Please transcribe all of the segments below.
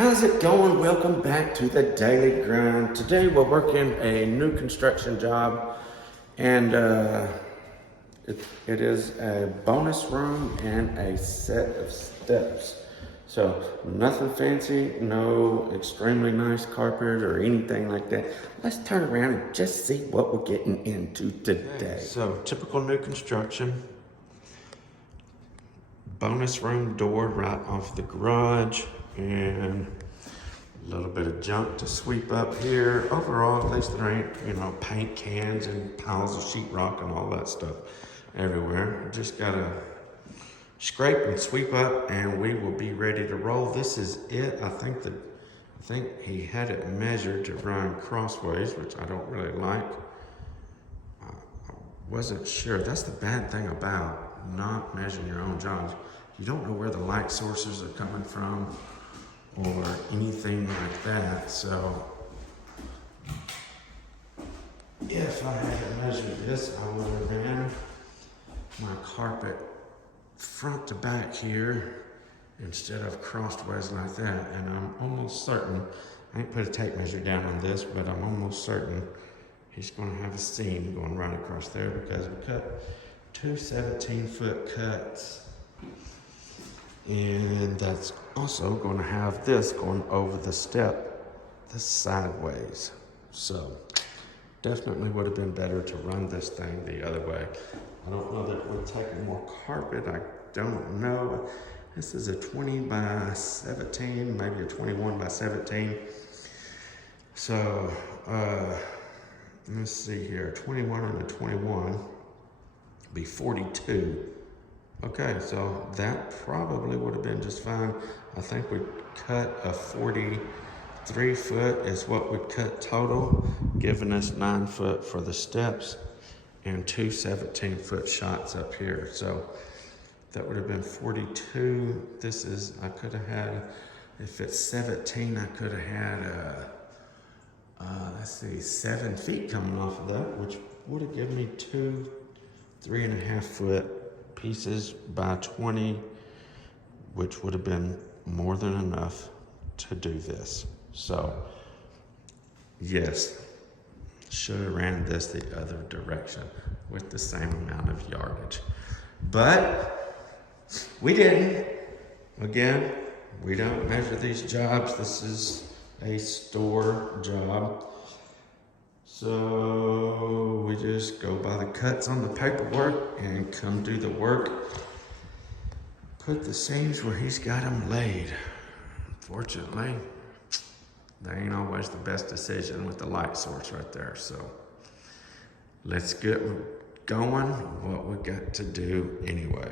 How's it going? Welcome back to the Daily Grind. Today we're working a new construction job, and it is a bonus room and a set of steps. So nothing fancy, no extremely nice carpet or anything like that. Let's turn around and just see what we're getting into today. So typical new construction. Bonus room door right off the garage, and a little bit of junk to sweep up here. Overall, at least there ain't, paint cans and piles of sheetrock and all that stuff everywhere. Just gotta scrape and sweep up, and we will be ready to roll. This is it. I think he had it measured to run crossways, which I don't really like. I wasn't sure. That's the bad thing about not measuring your own jobs. You don't know where the light sources are coming from or anything like that. So if I had to measure this, I would have ran my carpet front to back here instead of crossways like that. And I'm almost certain, I ain't put a tape measure down on this, but I'm almost certain he's going to have a seam going right across there, because we cut two 17-foot cuts, and that's also going to have this going over the step, this sideways. So definitely would have been better to run this thing the other way. I don't know that it would take more carpet. I don't know. This is a 20 by 17, maybe a 21 by 17. So let's see here, 21 and a 21 be 42. Okay, so that probably would have been just fine. I think we cut a 43 foot is what we cut total, giving us 9 foot for the steps and two 17-foot shots up here. So that would have been 42. This is, I could have had, if it's 17, I could have had let's see, 7 feet coming off of that, which would have given me two 3.5 foot pieces by 20, which would have been more than enough to do this. So yes, should have ran this the other direction with the same amount of yardage, but we didn't. Again, we don't measure these jobs. This is a store job. So we just go by the cuts on the paperwork and come do the work. Put the seams where he's got them laid. Unfortunately, that ain't always the best decision with the light source right there. So let's get going what we got to do anyway.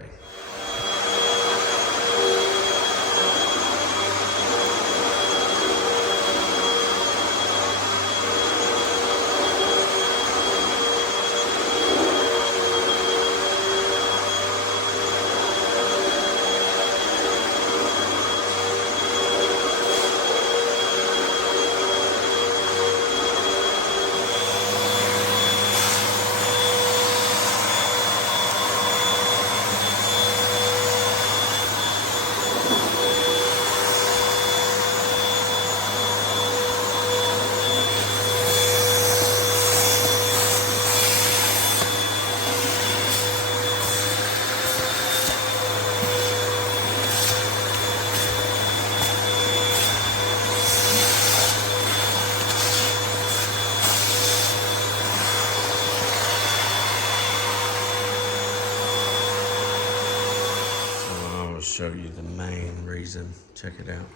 Show you the main reason, check it out,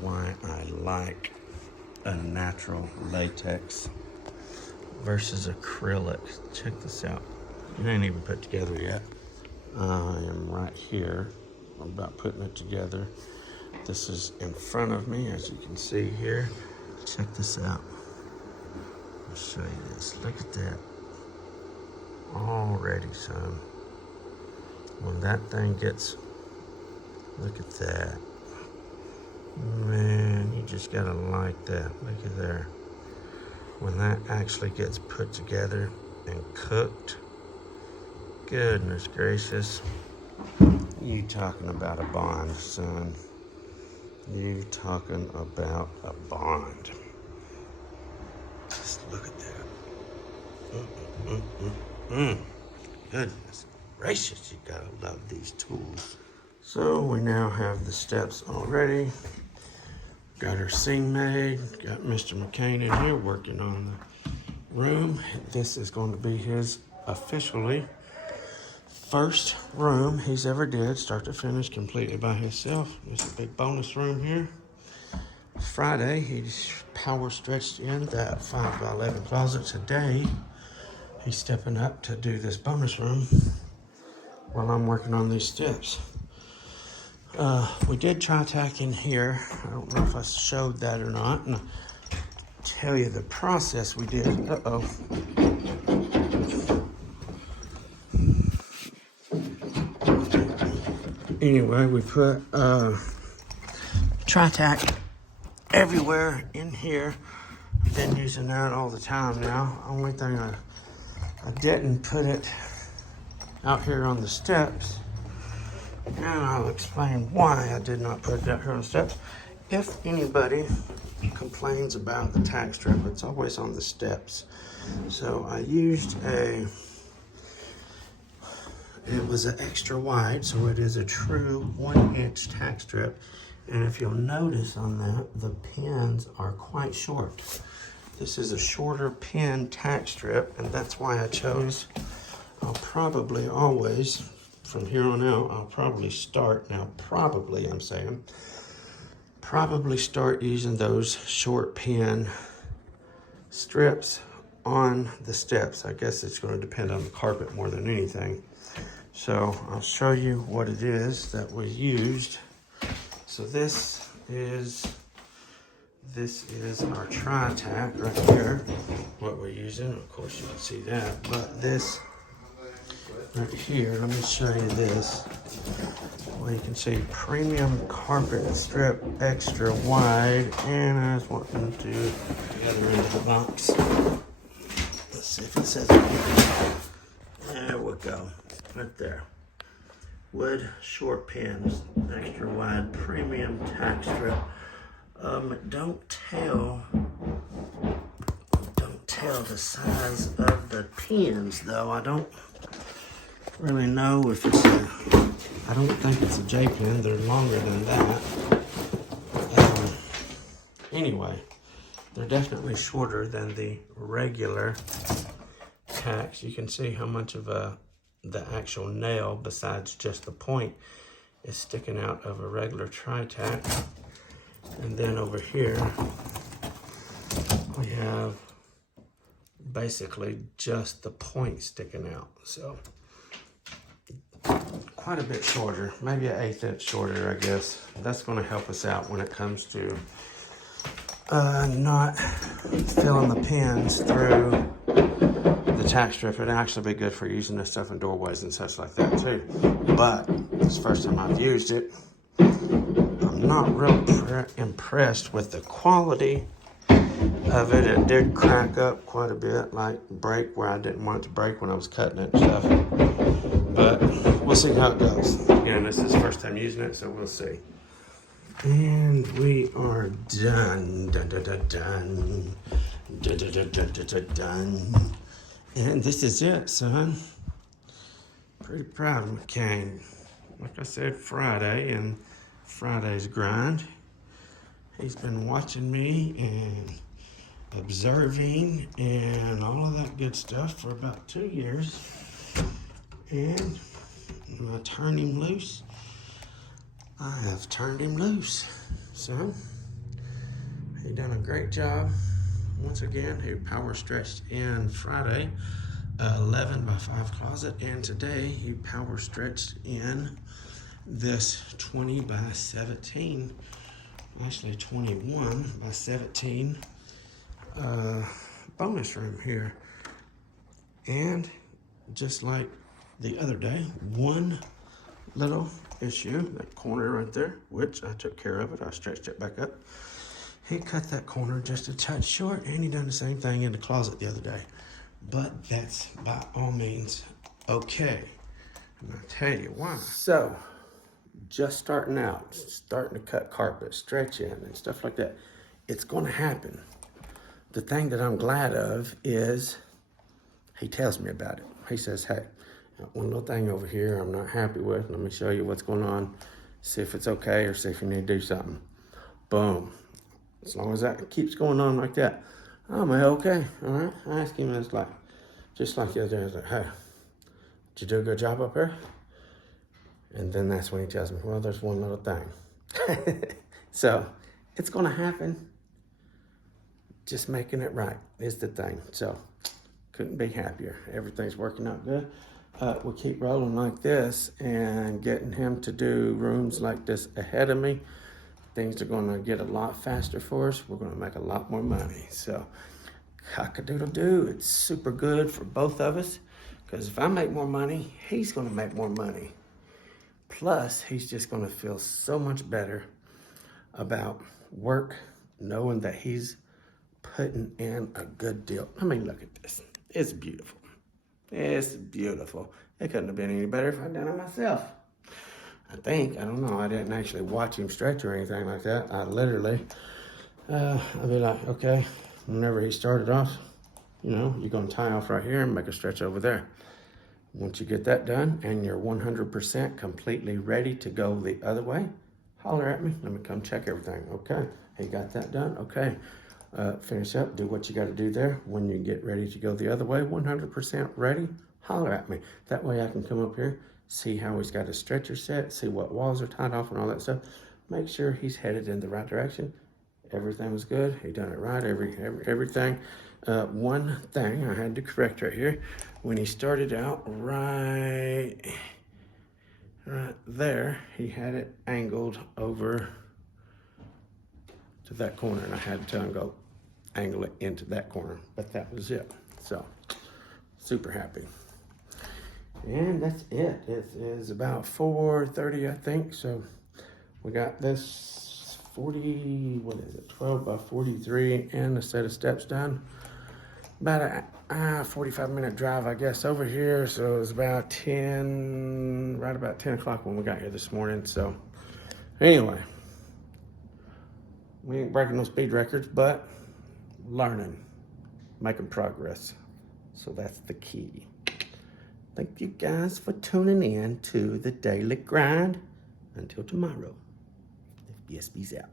why I like a natural latex versus acrylic. Check this out. It ain't even put together yet. I am right here. I'm about putting it together. This is in front of me, as you can see here. Check this out. I'll show you this. Look at that. Already, son. When that thing gets, look at that. Man, you just gotta like that. Look at there. When that actually gets put together and cooked, goodness gracious. You talking about a bond, son. You talking about a bond. Just look at that. Goodness gracious, you gotta love these tools. So we now have the steps already. Got our seam made. Got Mr. McCain in here working on the room. This is going to be his officially first room he's ever did, start to finish, completely by himself. There's a big bonus room here. Friday, he power stretched in that 5x11 closet. Today, he's stepping up to do this bonus room while I'm working on these steps. We did try tack in here. I don't know if I showed that or not. And I'll tell you the process we did. Anyway, we put tri-tack everywhere in here. Been using that all the time now. Only thing I didn't put it out here on the steps, and I'll explain why I did not put it out here on the steps. If anybody complains about the tack strip, it's always on the steps. So I used it was an extra wide, so it is a true 1-inch tack strip. And if you'll notice on that, the pins are quite short. This is a shorter pin tack strip, and that's why I chose. I'll probably always, from here on out, I'll probably start, probably start using those short pin strips on the steps. I guess it's going to depend on the carpet more than anything. So I'll show you what it is that we used. So this is our tri-tack right here, what we're using. Of course you can see that, but this right here, let me show you this. Well, you can see premium carpet strip, extra wide, and I was wanting to do the other end of the box. Let's see if it says it. There we go, right there. Wood short pins, extra wide, premium tack strip. Don't tell the size of the pins though. I don't really know if it's I don't think it's a J pin. They're longer than that. Anyway, they're definitely shorter than the regular tacks. You can see how much of the actual nail, besides just the point, is sticking out of a regular tri-tack. And then over here, we have basically just the point sticking out. So quite a bit shorter, maybe an 1/8 inch shorter, I guess. That's going to help us out when it comes to not filling the pins through the tack strip. It'd actually be good for using this stuff in doorways and such like that too. But it's the first time I've used it. I'm not real impressed with the quality of it. It did crack up quite a bit, like break where I didn't want it to break when I was cutting it and stuff. But we'll see how it goes. Again, this is the first time using it, so we'll see. And we are done. Done, done, done, done. Dun, dun, dun, dun, dun, dun, dun. And this is it, son. Pretty proud of McCain. Like I said, Friday and Friday's grind. He's been watching me and observing and all of that good stuff for about 2 years. And when I turned him loose, I have turned him loose. So, he done a great job. Once again, he power stretched in Friday, 11 by 5 closet, and today he power stretched in this 20 by 17, actually 21 by 17 bonus room here. And just like the other day, one little issue, that corner right there, which I took care of it, I stretched it back up. He cut that corner just a touch short, and he done the same thing in the closet the other day. But that's by all means okay. And I'll tell you why. So, just starting out, starting to cut carpet, stretch in and stuff like that, it's gonna happen. The thing that I'm glad of is he tells me about it. He says, hey, one little thing over here I'm not happy with. Let me show you what's going on. See if it's okay or see if you need to do something. Boom. As long as that keeps going on like that, I'm okay, all right? I asked him, and it's like, just like the other day, I was like, hey, did you do a good job up there? And then that's when he tells me, well, there's one little thing. So it's gonna happen. Just making it right is the thing. So couldn't be happier. Everything's working out good. We'll keep rolling like this and getting him to do rooms like this ahead of me. Things are gonna get a lot faster for us. We're gonna make a lot more money. So cock-a-doodle-doo, it's super good for both of us, because if I make more money, he's gonna make more money. Plus, he's just gonna feel so much better about work, knowing that he's putting in a good deal. I mean, look at this. It's beautiful. It's beautiful. It couldn't have been any better if I'd done it myself. I think, I don't know, I didn't actually watch him stretch or anything like that. I literally, I'd be like, okay, whenever he started off, you know, you're gonna tie off right here and make a stretch over there. Once you get that done and you're 100% completely ready to go the other way, holler at me. Let me come check everything. Okay, he got that done. Okay, finish up, do what you got to do there. When you get ready to go the other way, 100% ready, holler at me. That way I can come up here, see how he's got his stretcher set, see what walls are tied off and all that stuff. Make sure he's headed in the right direction. Everything was good. He done it right, everything. One thing I had to correct right here. When he started out right there, he had it angled over to that corner, and I had to tell him go angle it into that corner, but that was it. So super happy. And that's it. It is about 4:30, I think. So we got this 12 by 43 and a set of steps done. About a 45-minute drive, I guess, over here. So it was about right about 10 o'clock when we got here this morning. So anyway, we ain't breaking no speed records, but learning, making progress. So that's the key. Thank you guys for tuning in to the Daily Grind. Until tomorrow, BSB's out.